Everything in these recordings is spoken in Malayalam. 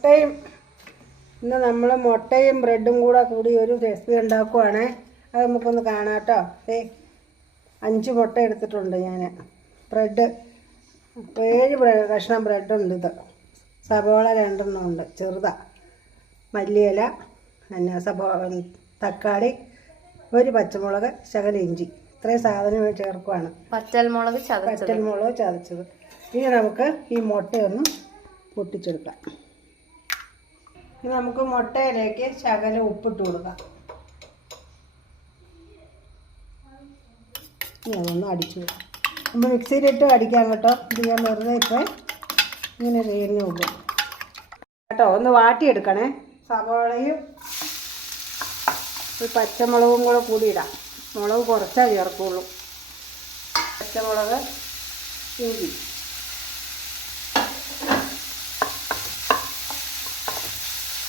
മുട്ടയും ഇന്ന് നമ്മൾ മുട്ടയും ബ്രെഡും കൂടി ഒരു റെസിപ്പി ഉണ്ടാക്കുവാണ്. അത് നമുക്കൊന്ന് കാണാം കേട്ടോ. 5 മുട്ട എടുത്തിട്ടുണ്ട് ഞാൻ. ബ്രെഡ് 7 കഷ്ണം ബ്രെഡുണ്ട്. ഇത് സബോള 2 ഉണ്ട്, ചെറുതാ. മല്ലിയില, തക്കാളി, 1 പച്ചമുളക്, ശകലം ഇഞ്ചി. ഇത്രയും സാധനം ചേർക്കുവാണ്. പച്ചമുളക് ചതച്ചത്. ഇനി നമുക്ക് ഈ മുട്ടയൊന്ന് പൊട്ടിച്ചെടുക്കാം. ഇനി നമുക്ക് മുട്ടയിലേക്ക് ശകലം ഉപ്പിട്ട് കൊടുക്കാം. ഇനി അതൊന്ന് അടിച്ചു കൊടുക്കാം. നമ്മൾ മിക്സിയിലിട്ട് അടിക്കാം കേട്ടോ. ഇത് ഞാൻ വെറുതെ ഇപ്പോൾ ഇങ്ങനെ ചെയ്യുന്നേ ഉള്ളൂ കേട്ടോ. ഒന്ന് വാട്ടിയെടുക്കണേ. സവാളയും ഒരു പച്ചമുളകും കൂടി ഇടാം. മുളക് കുറച്ചാൽ ചേർക്കുള്ളൂ. പച്ചമുളക്, ഇഞ്ചി.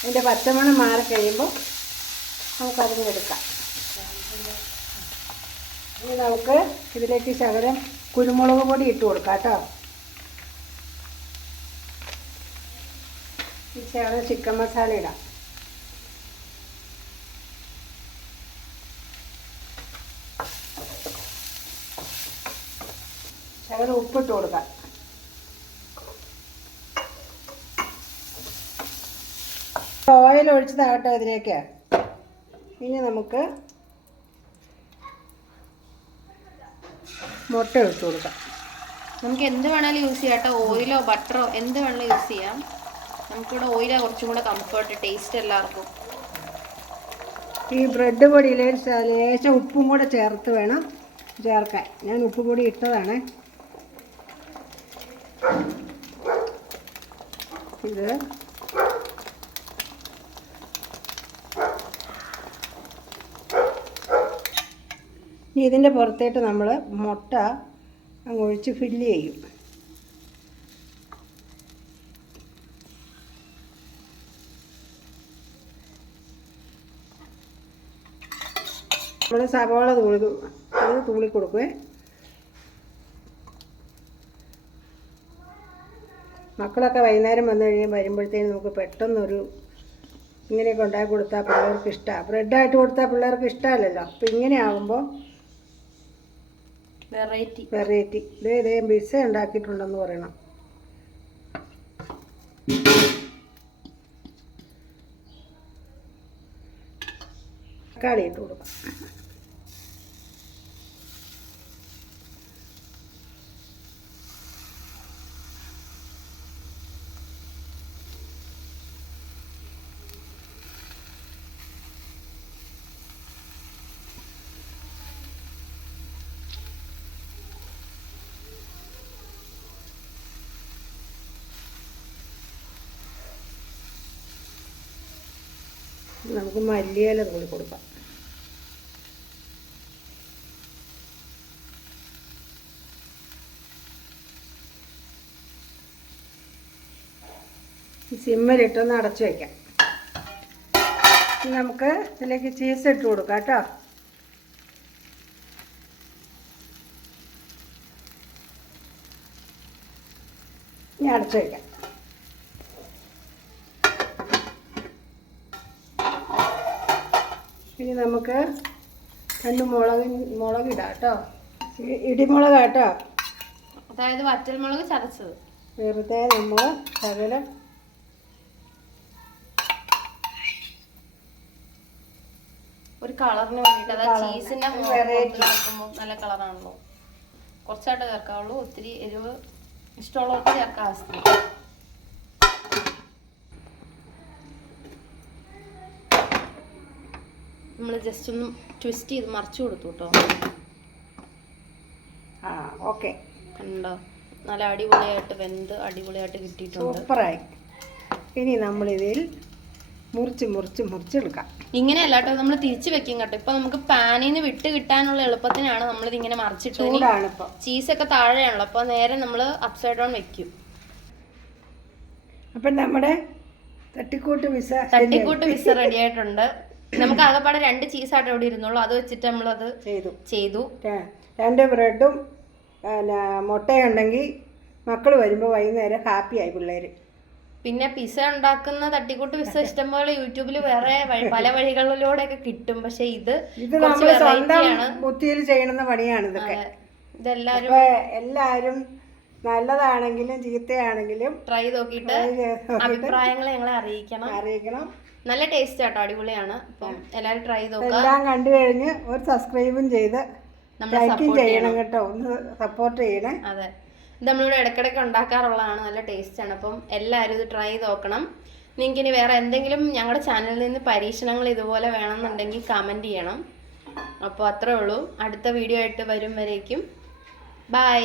അതിൻ്റെ പച്ചമണം മാറി കഴിയുമ്പോൾ നമുക്കതിനെടുക്കാം. ഇനി നമുക്ക് ഇതിലേക്ക് ശകലം കുരുമുളക് പൊടി ഇട്ട് കൊടുക്കാം കേട്ടോ. ഈ ശകലം ചിക്കൻ മസാല ഇടാം. ശകലം ഉപ്പിട്ട് കൊടുക്കാം. ഓയിൽ ഒഴിച്ചതാകട്ടോ ഇതിലേക്ക്. ഇനി നമുക്ക് മുട്ട ഇട്ട് കൊടുക്കാം. നമുക്ക് എന്ത് വേണമെങ്കിലും യൂസ് ചെയ്യാം കേട്ടോ. ഓയിലോ ബട്ടറോ എന്ത് വേണമെങ്കിലും യൂസ് ചെയ്യാം. നമുക്കിവിടെ ഓയിലാണ് കുറച്ചും കൂടെ കംഫർട്ട്, ടേസ്റ്റ് എല്ലാവർക്കും. ഈ ബ്രെഡ് പൊടിയിൽ ലേശം ഉപ്പും കൂടെ ചേർത്ത് വേണം ചേർക്കാൻ. ഞാൻ ഉപ്പ് പൊടി ഇട്ടതാണ്. ഇത് ഇനി ഇതിൻ്റെ പുറത്തേട്ട് നമ്മൾ മുട്ട അങ്ങ് ഒഴിച്ച് ഫില്ല് ചെയ്യും. നമ്മൾ സവാള തൂളി കൊടുക്കുവേ. മക്കളൊക്കെ വൈകുന്നേരം വന്നു വരുമ്പോഴത്തേനും നമുക്ക് പെട്ടെന്നൊരു ഇങ്ങനെയൊക്കെ ഉണ്ടാക്കി കൊടുത്താൽ പിള്ളേർക്ക് ഇഷ്ടമാണ്. ബ്രെഡായിട്ട് കൊടുത്താൽ പിള്ളേർക്ക് ഇഷ്ടമല്ലല്ലോ. അപ്പോൾ ഇങ്ങനെ ആകുമ്പോൾ വെറൈറ്റി. ഇതേ പിസ്സ ഉണ്ടാക്കിയിട്ടുണ്ടെന്ന് പറയണം. തക്കാളി ഇട്ട് കൊടുക്കാം. നമുക്ക് മല്ലിയില തൂളി കൊടുക്കാം. സിമ്മിലിട്ടൊന്ന് അടച്ചു വയ്ക്കാം. നമുക്ക് ഇതിലേക്ക് ചീസ് ഇട്ട് കൊടുക്കാം കേട്ടോ. ഇനി അടച്ചു വയ്ക്കാം. ഇനി നമുക്ക് 2 മുളക് ഇടാം കേട്ടോ. ഇടിമുളക് കേട്ടോ. അതായത് വറ്റൽമുളക് ചതച്ചത്. വെറുതെ നമ്മൾ ശകലം ഒരു കളറിന് വേണ്ടിയിട്ട്. അതായത് ചീസിന്റെ നല്ല കളറാണല്ലോ. കുറച്ചായിട്ട് ചേർക്കാവുള്ളൂ. ഒത്തിരി എരിവ് ഇഷ്ടമുള്ളവർക്ക് ചേർക്കാൻ ആവശ്യമില്ല. നമ്മൾ ജസ്റ്റ് ഒന്ന് ട്വിസ്റ്റ് ചെയ്ത് മറിച്ചു കൊടുത്തു കേട്ടോ. ഓക്കെ, കണ്ടോ? നല്ല അടിപൊളിയായിട്ട് വെന്ത് അടിപൊളിയായിട്ട് കിട്ടിയിട്ടുണ്ട്. സൂപ്പറായി. ഇനി നമ്മളിതിൽ മുറിച്ചെടുക്കാം. ഇങ്ങനെയല്ല കേട്ടോ, നമ്മൾ തിരിച്ചു വെക്കും കേട്ടോ. ഇപ്പൊ നമുക്ക് പാനിൽ നിന്ന് വിട്ട് കിട്ടാനുള്ള എളുപ്പത്തിനാണ് നമ്മളിത് ഇങ്ങനെ മറിച്ചിട്ട്. ചീസൊക്കെ താഴെയാണല്ലോ, അപ്പൊ നേരെ നമ്മൾ അപ്സൈഡ് ഡൗൺ വെക്കും. അപ്പം നമ്മുടെ തട്ടിക്കൂട്ട് പിസ്സ റെഡി ആയിട്ടുണ്ട്. നമുക്ക് ആകെപ്പാടെ 2 ചീസായിട്ട് ഇവിടെ ഇരുന്നുള്ളൂ. അത് വെച്ചിട്ട് നമ്മളത് ചെയ്തു. 2 ബ്രെഡും മുട്ടയുണ്ടെങ്കിൽ മക്കൾ വരുമ്പോൾ വൈകുന്നേരം ഹാപ്പിയായി പിള്ളേർ. പിന്നെ പിസ്സ ഉണ്ടാക്കുന്ന തട്ടിക്കൂട്ട് പിസ്സ ഇഷ്ടംപോലെ യൂട്യൂബിൽ വേറെ പല വഴികളിലൂടെയൊക്കെ കിട്ടും. പക്ഷെ ഇത് കുറച്ച് വെറൈറ്റി ആണ്. ബുദ്ധിയിൽ ചെയ്യുന്ന പണിയാണ് ഇതൊക്കെ. ഇതെല്ലാരും എല്ലാരും നല്ലതാണെങ്കിലും ചീത്തയാണെങ്കിലും ട്രൈ നോക്കിയിട്ട് അഭിപ്രായങ്ങൾ ഞങ്ങളെ അറിയിക്കണം. നല്ല ടേസ്റ്റ് ആട്ടോ, അടിപൊളിയാണ്. അപ്പം എല്ലാരും ട്രൈ നോക്കുക. എല്ലാം കണ്ടു കഴിഞ്ഞ് ഒരു സബ്സ്ക്രൈബും ചെയ്ത് ലൈക്കും ചെയ്യണം കേട്ടോ, ഒന്ന് സപ്പോർട്ട് ചെയ്യണേ. അതെ, ഇത് നമ്മളിവിടെ ഇടയ്ക്കിടയ്ക്ക് ഉണ്ടാക്കാറുള്ളതാണ്, നല്ല ടേസ്റ്റാണ്. അപ്പം എല്ലാവരും ഇത് ട്രൈ നോക്കണം. നിങ്ങൾക്ക് ഇനി വേറെ എന്തെങ്കിലും ഞങ്ങളുടെ ചാനലിൽ നിന്ന് പരീക്ഷണങ്ങൾ ഇതുപോലെ വേണമെന്നുണ്ടെങ്കിൽ കമൻറ്റ് ചെയ്യണം. അപ്പോൾ അത്രേ ഉള്ളൂ. അടുത്ത വീഡിയോ ആയിട്ട് വരും വരേക്കും ബൈ.